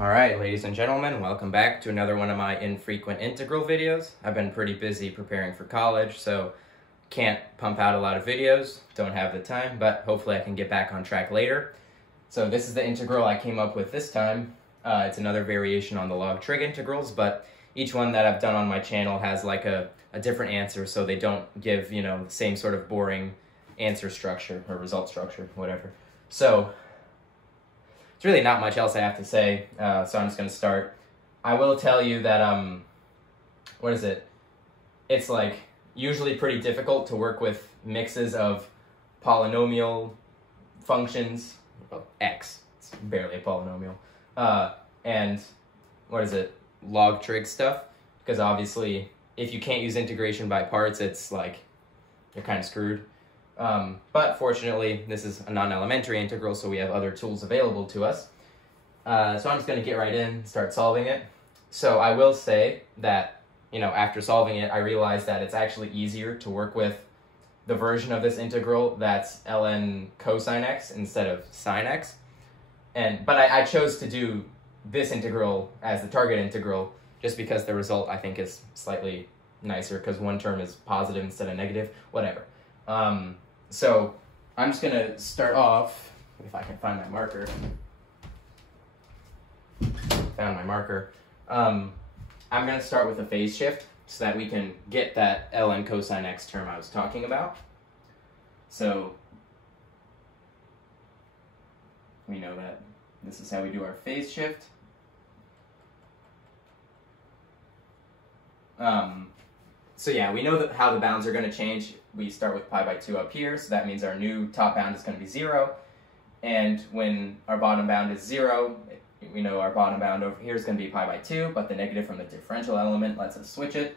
Alright, ladies and gentlemen, welcome back to another one of my infrequent integral videos. I've been pretty busy preparing for college, so can't pump out a lot of videos, don't have the time, but hopefully I can get back on track later. So this is the integral I came up with this time. It's another variation on the log trig integrals, but each one that I've done on my channel has like a different answer, so they don't give, the same sort of boring answer structure or result structure, whatever. So it's really not much else I have to say, so I'm just going to start. I will tell you that, it's like usually pretty difficult to work with mixes of polynomial functions, well, x, it's barely a polynomial, and log trig stuff, because obviously if you can't use integration by parts, it's like you're kind of screwed. But fortunately, this is a non-elementary integral, so we have other tools available to us. So I'm just going to get right in, start solving it. So I will say that, after solving it, I realized that it's actually easier to work with the version of this integral that's ln cosine x instead of sine x. But I chose to do this integral as the target integral just because the result, I think, is slightly nicer because one term is positive instead of negative, whatever. So I'm just going to start off, if I can find my marker. Found my marker. I'm going to start with a phase shift so that we can get that ln cosine x term I was talking about. So we know that this is how we do our phase shift. So yeah, we know how the bounds are going to change. We start with pi by 2 up here, so that means our new top bound is going to be 0. And when our bottom bound is 0, we know our bottom bound over here is going to be pi by 2, but the negative from the differential element lets us switch it.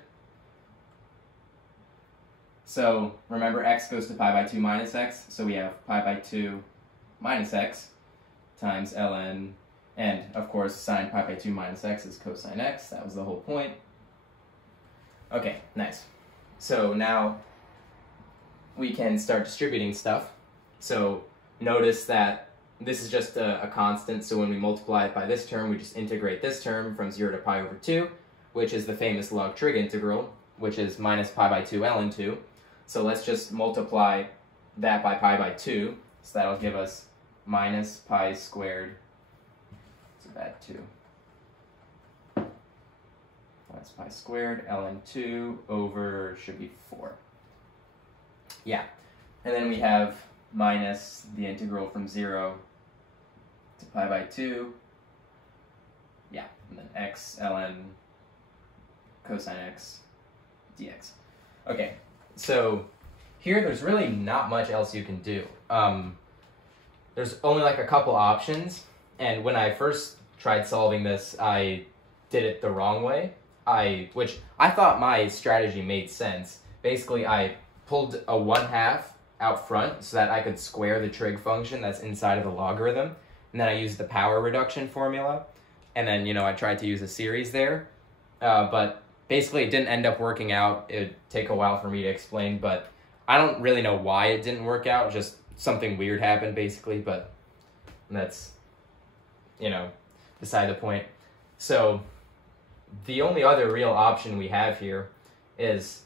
So remember, x goes to pi by 2 minus x, so we have pi by 2 minus x times ln, and of course sine pi by 2 minus x is cosine x. That was the whole point. Okay, nice. So now we can start distributing stuff. So notice that this is just a constant, so when we multiply it by this term, we just integrate this term from 0 to pi over 2, which is the famous log trig integral, which is minus pi by 2 ln 2. So let's just multiply that by pi by 2, so that'll give us minus pi squared, it's a bad 2. Minus pi squared ln 2 over, should be 4. Yeah, and then we have minus the integral from 0 to pi by 2, yeah, and then x ln cosine x dx. Okay, so here there's really not much else you can do. There's only like a couple options, and when I first tried solving this, I did it the wrong way, which I thought my strategy made sense. Basically, I pulled a 1/2 out front so that I could square the trig function that's inside of the logarithm, and then I used the power reduction formula, and then I tried to use a series there, but basically it didn't end up working out. It'd take a while for me to explain, but I don't really know why it didn't work out. Just something weird happened basically, but that's beside the point. So the only other real option we have here is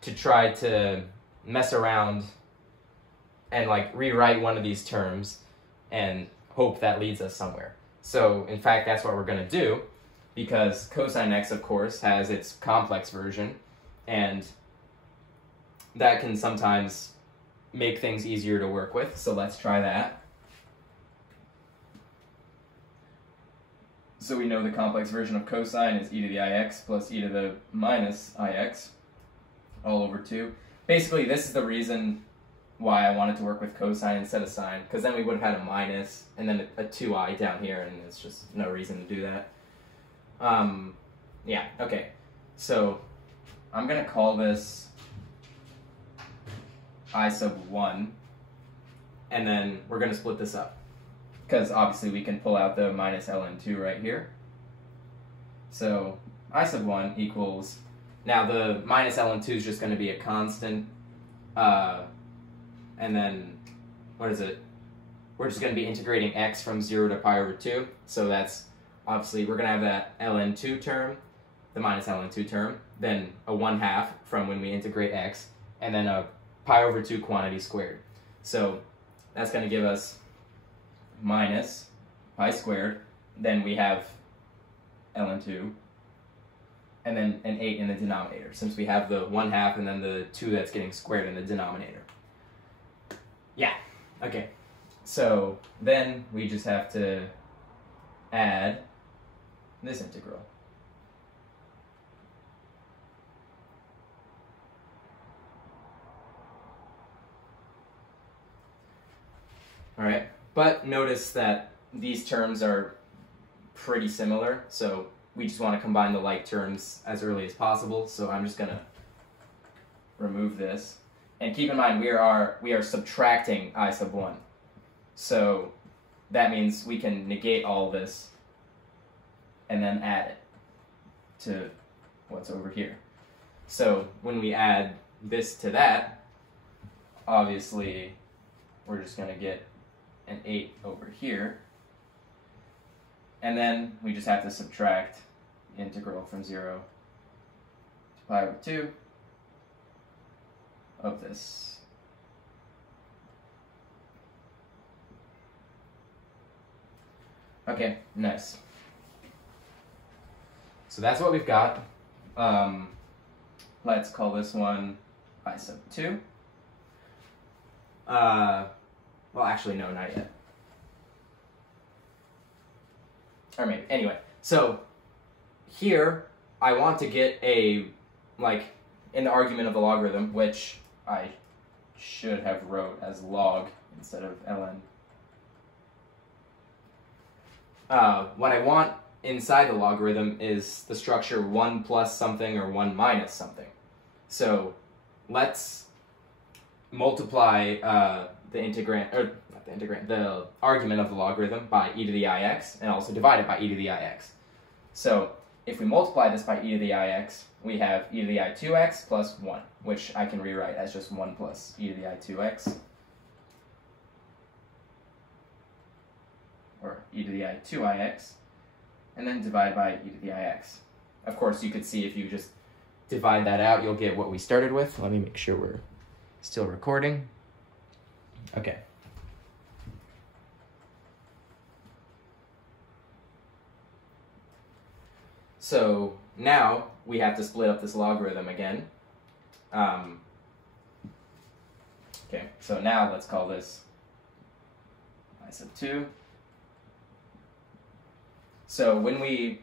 to try to mess around and rewrite one of these terms and hope that leads us somewhere. So in fact, that's what we're going to do, because cosine x, of course, has its complex version, and that can sometimes make things easier to work with. So let's try that. So we know the complex version of cosine is e to the ix plus e to the minus ix all over 2. Basically, this is the reason why I wanted to work with cosine instead of sine, because then we would have had a minus and then a 2i down here, and there's just no reason to do that. Yeah, okay. So I'm going to call this I sub 1, and then we're going to split this up, because obviously we can pull out the minus ln 2 right here. So I sub 1 equals, now the minus ln 2 is just going to be a constant, and then, we're just going to be integrating x from 0 to pi over 2, so that's obviously we're going to have that ln2 term, the minus ln2 term, then a 1/2 from when we integrate x, and then a pi over 2 quantity squared. So that's going to give us minus pi squared, then we have ln2, and then an 8 in the denominator, since we have the 1/2 and then the 2 that's getting squared in the denominator. Yeah, okay. So then we just have to add this integral. All right, but notice that these terms are pretty similar, so we just want to combine the like terms as early as possible. So I'm just gonna remove this, and keep in mind we are subtracting I sub 1. So that means we can negate all this and then add it to what's over here. So when we add this to that, obviously we're just going to get an 8 over here. And then we just have to subtract the integral from 0 to pi over 2 of this. Okay, nice. So that's what we've got. Let's call this one I sub 2. Well, actually, no, not yet. Or maybe. Anyway, so here I want to get a, like, in the argument of the logarithm, which I should have wrote as log instead of ln. What I want inside the logarithm is the structure 1 plus something or 1 minus something. So let's multiply the integrand, or not the integrand, the argument of the logarithm by e to the ix, and also divide it by e to the ix. So if we multiply this by e to the ix, we have e to the I2x plus 1, which I can rewrite as just 1 plus e to the I2x. Or e to the I2ix, and then divide by e to the ix. Of course, you could see if you just divide that out, you'll get what we started with. Let me make sure we're still recording. Okay. So now we have to split up this logarithm again. Okay, so now let's call this I sub 2. So when we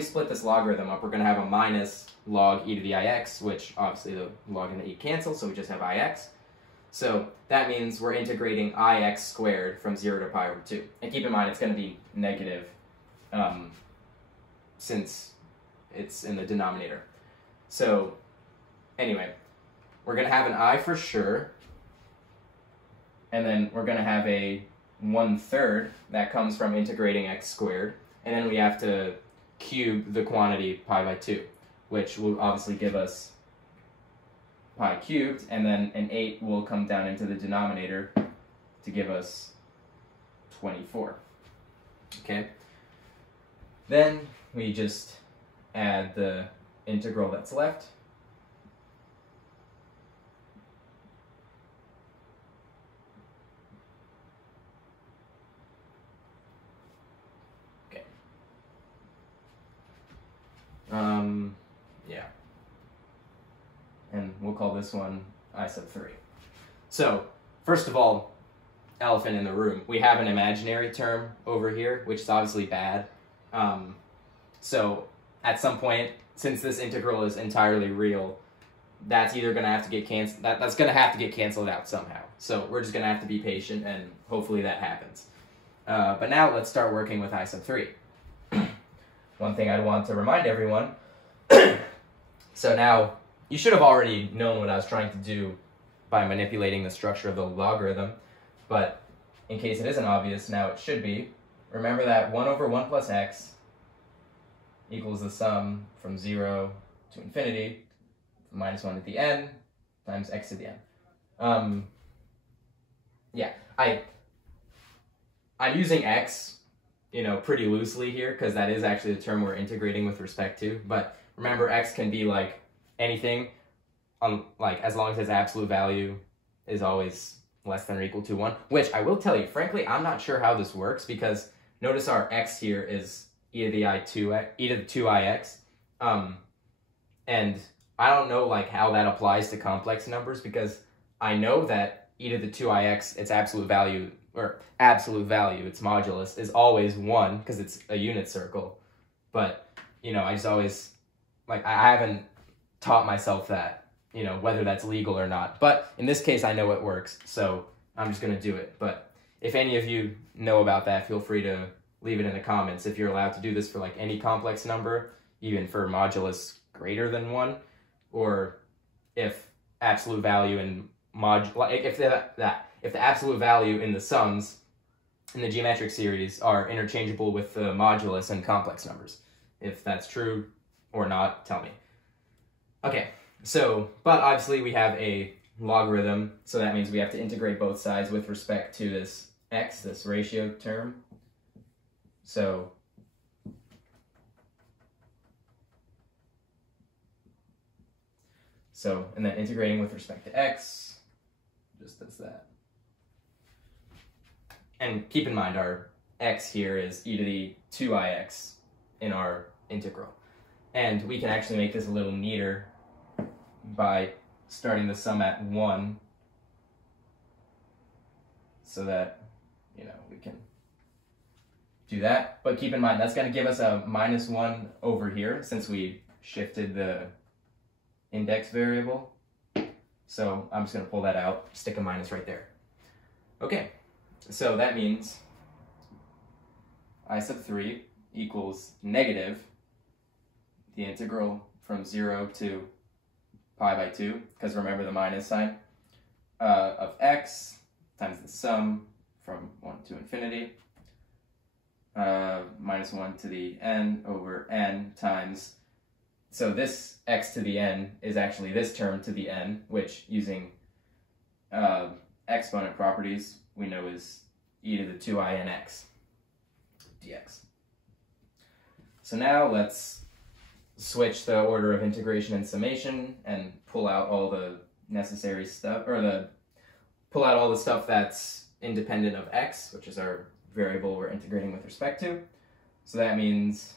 split this logarithm up, we're going to have a minus log e to the ix, which obviously the log and the e cancel, so we just have ix. So that means we're integrating ix squared from 0 to pi over 2. And keep in mind, it's going to be negative since it's in the denominator. So anyway, we're going to have an I for sure, and then we're going to have a 1/3 that comes from integrating x squared, and then we have to cube the quantity pi by 2, which will obviously give us pi cubed, and then an 8 will come down into the denominator to give us 24. Okay? Then we just add the integral that's left. Yeah. And we'll call this one I sub 3. So, first of all, elephant in the room, we have an imaginary term over here, which is obviously bad. So, at some point, since this integral is entirely real, that's either going to have to get canceled, that's going to have to get canceled out somehow. So, we're just going to have to be patient, and hopefully that happens. But now, let's start working with I sub 3. One thing I want to remind everyone, so now, you should have already known what I was trying to do by manipulating the structure of the logarithm, but in case it isn't obvious, now it should be. Remember that 1 over 1 plus x equals the sum from 0 to infinity, minus 1 at the end, times x to the n. Yeah, I'm using x pretty loosely here because that is actually the term we're integrating with respect to. But remember, x can be like anything, like as long as its absolute value is always less than or equal to 1. Which I will tell you, frankly, I'm not sure how this works because notice our x here is e to the 2ix, and I don't know like how that applies to complex numbers because I know that e to the 2ix, its absolute value, its modulus, is always 1 because it's a unit circle. But, I just always, like, I haven't taught myself that, whether that's legal or not. But in this case, I know it works, so I'm just going to do it. But if any of you know about that, feel free to leave it in the comments if you're allowed to do this for, like, any complex number, even for modulus greater than 1, or if absolute value and if the absolute value in the sums in the geometric series are interchangeable with the modulus in complex numbers. If that's true or not, tell me. Okay, so, but obviously we have a logarithm, so that means we have to integrate both sides with respect to this x, this ratio term. So, and then integrating with respect to x, just does that. And keep in mind our x here is e to the 2ix in our integral. And we can actually make this a little neater by starting the sum at 1 so that, we can do that. But keep in mind, that's going to give us a -1 over here since we shifted the index variable. So I'm just going to pull that out, stick a minus right there. Okay, so that means I sub 3 equals negative the integral from 0 to pi by 2, because remember the minus sign, of x times the sum from 1 to infinity, -1 to the n over n times, so this x to the n is actually this term to the n, which using exponent properties we know is e to the 2inx dx. So now let's switch the order of integration and summation and pull out all the necessary stuff, or pull out all the stuff that's independent of x, which is our variable we're integrating with respect to. So that means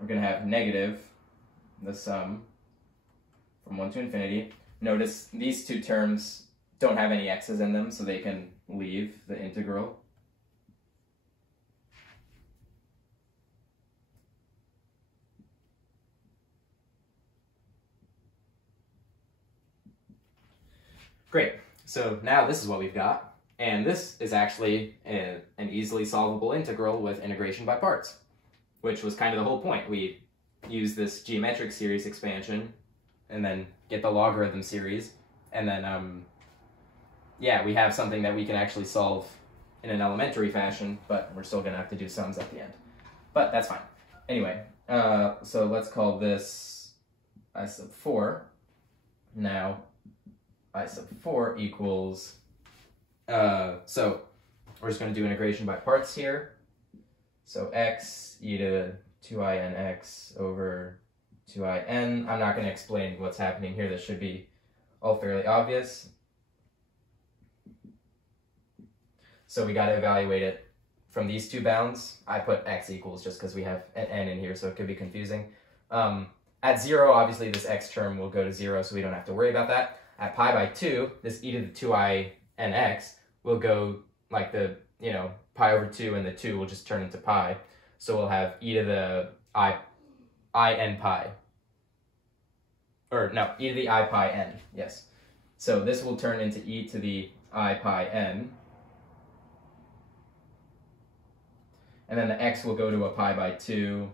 we're going to have negative the sum from 1 to infinity. Notice these two terms don't have any x's in them, so they can leave the integral. Great, so now this is what we've got, and this is actually an easily solvable integral with integration by parts, which was kind of the whole point. We use this geometric series expansion and then get the logarithm series, and then yeah, we have something that we can actually solve in an elementary fashion, but we're still going to have to do sums at the end. But that's fine. Anyway, so let's call this I sub 4. Now, I sub 4 equals, so we're just going to do integration by parts here. So x e to 2inx over 2in. I'm not going to explain what's happening here. This should be all fairly obvious. So we got to evaluate it from these two bounds. I put x equals just because we have an n in here, so it could be confusing. At 0, obviously this x term will go to 0, so we don't have to worry about that. At pi by 2, this e to the 2inx will go like the, pi over 2, and the 2 will just turn into pi. So we'll have e to the I n pi. Or no, e to the I pi n, yes. So this will turn into e to the I pi n. And then the x will go to a pi by 2,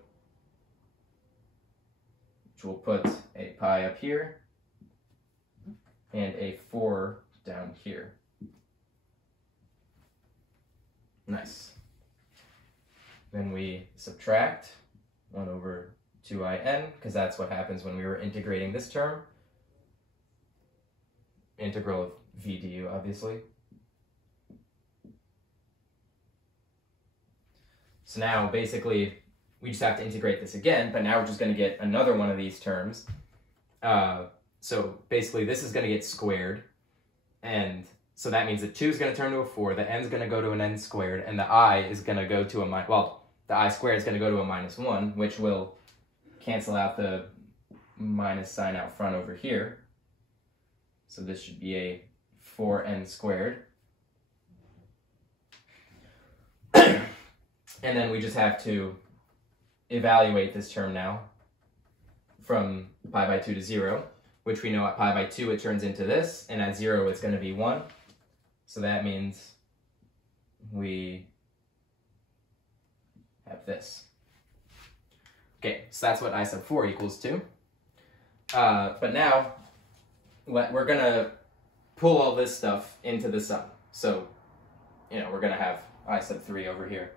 which will put a pi up here and a 4 down here. Nice. Then we subtract 1 over 2in, because that's what happens when we were integrating this term. Integral of v du, obviously. So now basically we just have to integrate this again, but now we're just going to get another one of these terms. So basically this is going to get squared, and so that means that 2 is going to turn to a 4, the n is going to go to an n squared, and the I is going to go to a the I squared is going to go to a -1, which will cancel out the minus sign out front over here. So this should be a 4n squared. And then we just have to evaluate this term now from pi by 2 to 0, which we know at pi by 2 it turns into this, and at 0 it's going to be 1. So that means we have this. Okay, so that's what I sub 4 equals to. But now we're going to pull all this stuff into the sum. So, we're going to have I sub 3 over here.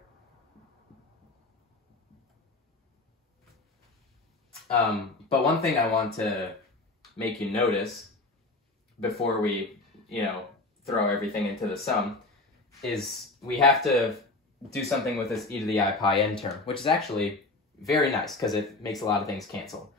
But one thing I want to make you notice before we, throw everything into the sum is we have to do something with this e to the I pi n term, which is actually very nice because it makes a lot of things cancel.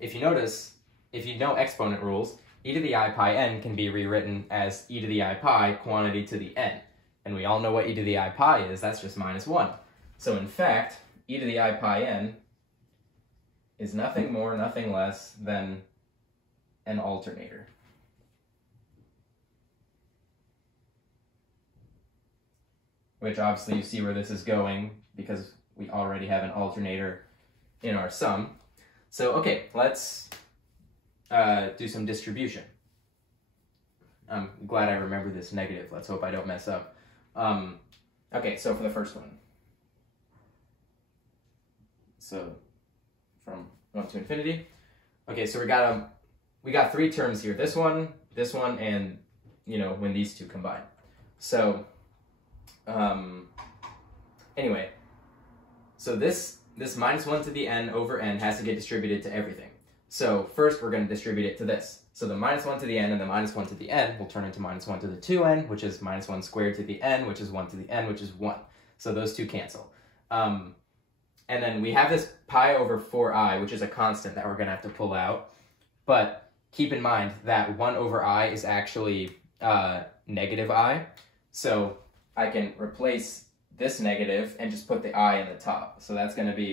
If you notice, if you know exponent rules, e to the I pi n can be rewritten as e to the I pi quantity to the n. And we all know what e to the I pi is, that's just -1. So in fact, e to the I pi n is nothing more, nothing less than an alternator. Which obviously you see where this is going because we already have an alternator in our sum. So okay, let's do some distribution. I'm glad I remember this negative. Let's hope I don't mess up. Okay, so for the first one. So from 1 to infinity. Okay, so we got 3 terms here. This one, and when these two combine. So anyway, so this -1 to the n over n has to get distributed to everything. So first we're going to distribute it to this. So the -1 to the n and the -1 to the n will turn into -1 to the 2n, which is -1 squared to the n, which is 1 to the n, which is 1. So those two cancel. And then we have this pi over 4i, which is a constant that we're going to have to pull out. But keep in mind that 1 over I is actually negative I. So I can replace this negative and just put the I in the top. So that's going to be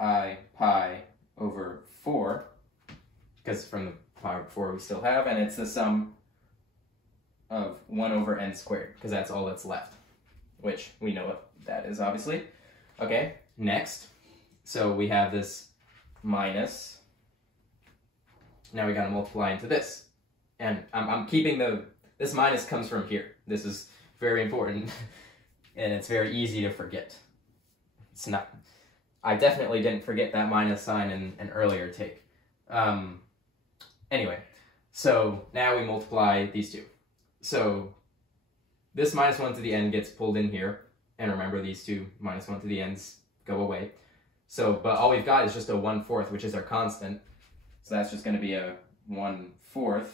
I pi over 4, because from the pi over 4 we still have, and it's the sum of 1 over n squared, because that's all that's left, which we know what that is, obviously. Okay, next, so we have this minus. Now we got to multiply into this. And I'm keeping this minus comes from here. This is very important, and it's very easy to forget. It's not, I definitely didn't forget that minus sign in an earlier take. Anyway, so now we multiply these two. So this -1 to the n gets pulled in here, and remember these two -1 to the n's go away. So, but all we've got is just a 1/4, which is our constant. So that's just going to be a 1/4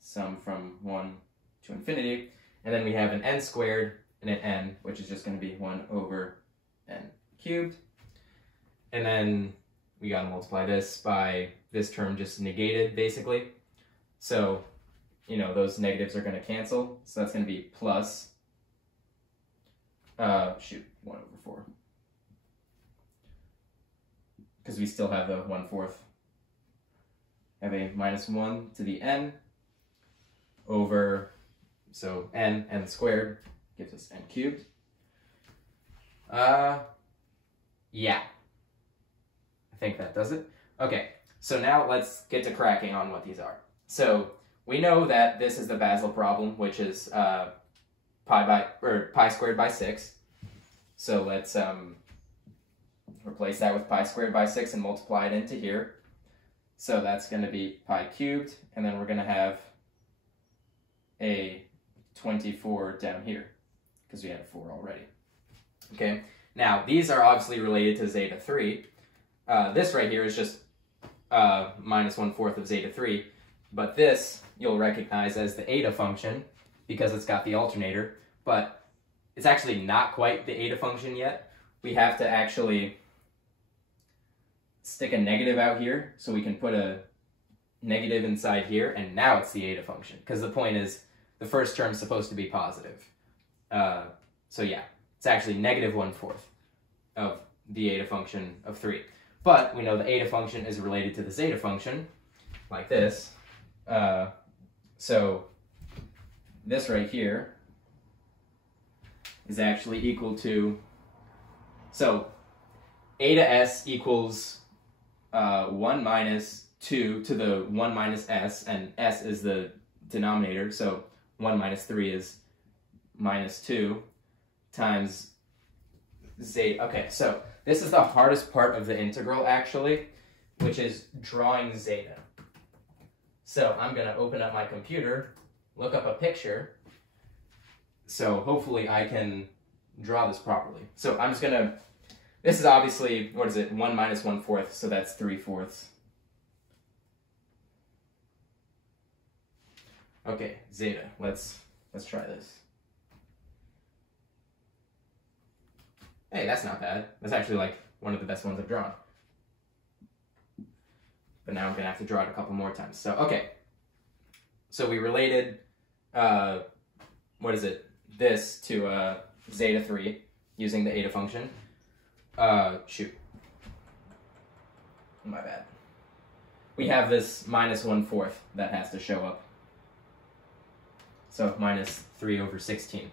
sum from 1 to infinity. And then we have an n squared and an n, which is just going to be 1 over n cubed. And then we got to multiply this by this term just negated, basically. So, those negatives are going to cancel. So that's going to be plus, 1 over 4. Because we still have the 1/4. Have a -1 to the n over, so n squared gives us n cubed. Yeah. I think that does it. Okay, so now let's get to cracking on what these are. So we know that this is the Basel problem, which is pi squared by 6. So let's replace that with pi squared by 6 and multiply it into here. So that's going to be pi cubed, and then we're going to have a 24 down here, because we had a 4 already. Okay, now these are obviously related to zeta 3. This right here is just -1/4 of zeta 3, but this you'll recognize as the eta function, because it's got the alternator. But it's actually not quite the eta function yet. We have to actually stick a negative out here so we can put a negative inside here, and now it's the eta function, because the point is the first term's supposed to be positive. So yeah, it's actually negative 1/4 of the eta function of 3. But we know the eta function is related to the zeta function, like this. So this right here is actually equal to, so eta s equals 1 minus 2 to the 1 minus s, and s is the denominator, so 1 minus 3 is minus 2 times zeta. Okay, so this is the hardest part of the integral, actually, which is drawing zeta. So I'm going to open up my computer, look up a picture, so hopefully I can draw this properly. So I'm just going to, this is obviously, what is it, 1 minus 1/4, so that's 3/4. Okay, zeta, let's try this. Hey, that's not bad. That's actually like one of the best ones I've drawn. But now I'm going to have to draw it a couple more times. So, okay. So we related, what is it, this to zeta 3 using the eta function. Shoot. My bad. We have this minus 1/4 that has to show up. So minus 3/16.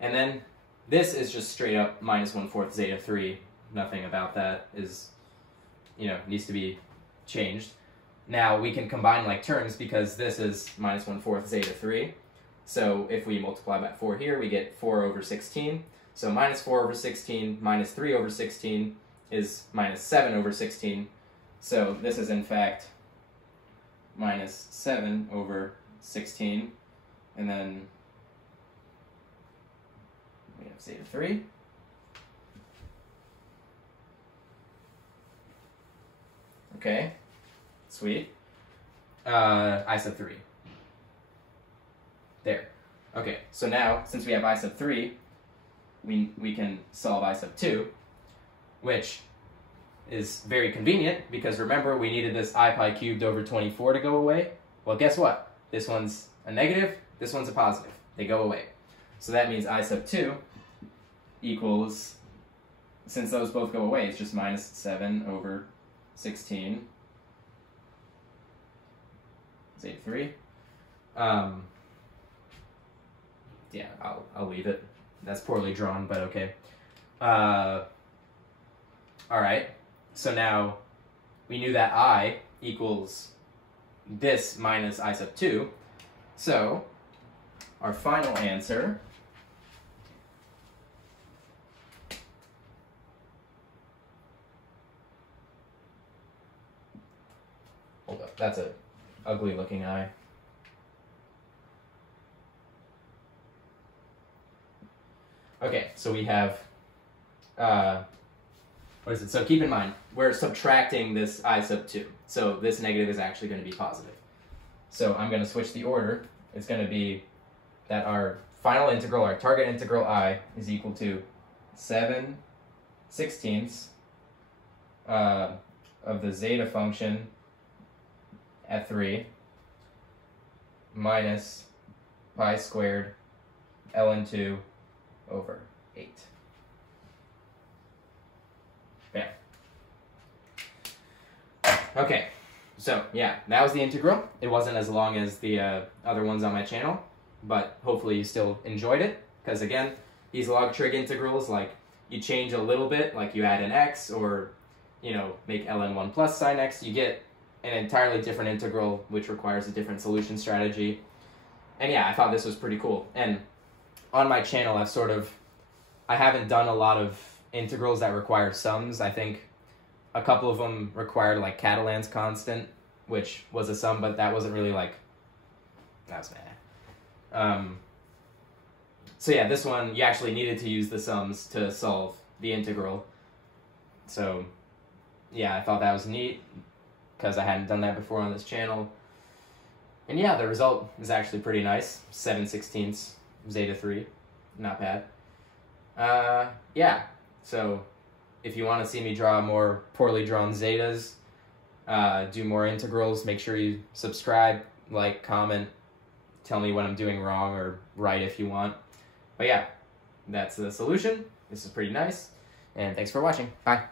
And then this is just straight up minus 1/4 zeta 3. Nothing about that is, needs to be changed. Now we can combine like terms because this is minus 1/4 zeta 3. So if we multiply by 4 here, we get 4/16. So minus 4/16 minus 3/16 is minus 7/16. So this is in fact minus 7/16. And then we have zeta 3. Okay, sweet. I sub 3. There. Okay, so now, since we have I sub 3, we can solve I sub 2, which is very convenient, because remember, we needed this I pi cubed over 24 to go away. Well, guess what? This one's a negative, this one's a positive. They go away. So that means I sub 2 equals, since those both go away, it's just minus 7/16 zeta 3. Yeah, I'll leave it. That's poorly drawn, but okay. Alright, so now we knew that I equals this minus I sub 2. So our final answer hold up, that's a ugly looking eye. Okay, so we have, what is it? So keep in mind, we're subtracting this I sub 2. So this negative is actually going to be positive. So I'm going to switch the order. It's going to be that our final integral, our target integral I, is equal to 7/16 of the zeta function at 3 minus pi squared ln2 over 8. Bam. Okay, so yeah, that was the integral. It wasn't as long as the other ones on my channel, but hopefully you still enjoyed it, because again, these log trig integrals, like, you change a little bit, like you add an x, or, make ln1 plus sine x, you get an entirely different integral, which requires a different solution strategy. And yeah, I thought this was pretty cool. And on my channel, I haven't done a lot of integrals that require sums. I think a couple of them required like Catalan's constant, which was a sum, but that wasn't really that was meh. So yeah, this one, you actually needed to use the sums to solve the integral. So yeah, I thought that was neat, because I hadn't done that before on this channel. And yeah, the result is actually pretty nice. 7/16 zeta 3, not bad. Yeah, so if you want to see me draw more poorly drawn zetas, do more integrals, make sure you subscribe, like, comment, tell me what I'm doing wrong, or right if you want. But yeah, that's the solution. This is pretty nice, and thanks for watching. Bye.